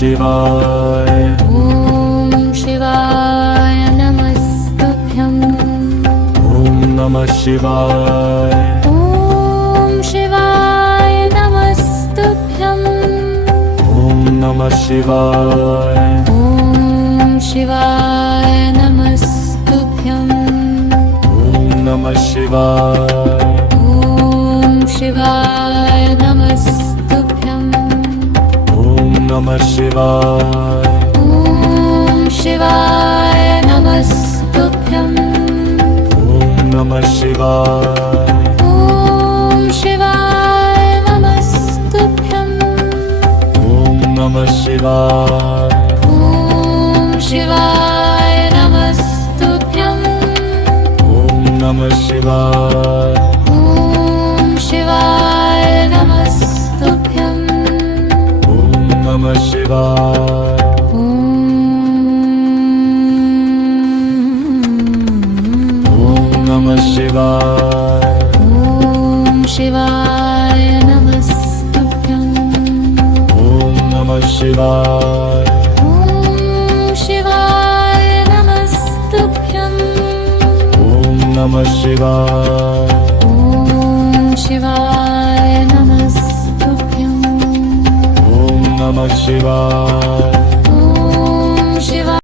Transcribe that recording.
शिवाय ॐ शिवाय नमस्तुभ्यम् ॐ नमः शिवाय ॐ शिवाय नमस्तुभ्यम् ॐ नमः शिवाय ॐ शिवाय नमस्तुभ्यम् ॐ नमः शिवाय ॐ शिवाय नमस्तुभ्यम् नमः शिवाय ॐ शिवाय नमस्तुभ्यम् ॐ नमः शिवाय ॐ शिवाय नमस्तुभ्यम् ॐ नमः शिवाय ॐ शिवाय नमस्तुभ्यम् ॐ नमः शिवाय ॐ शिवाय नमस्तुभ्यम् नमः शिवाय ॐ नमः शिवाय ॐ शिवाय नमस्तुभ्यम् ॐ नमः शिवाय ॐ शिवाय नमस्तुभ्यम् ॐ नमः शिवाय ॐ शिवाय नमस्तुभ्यम् नमः शिवाय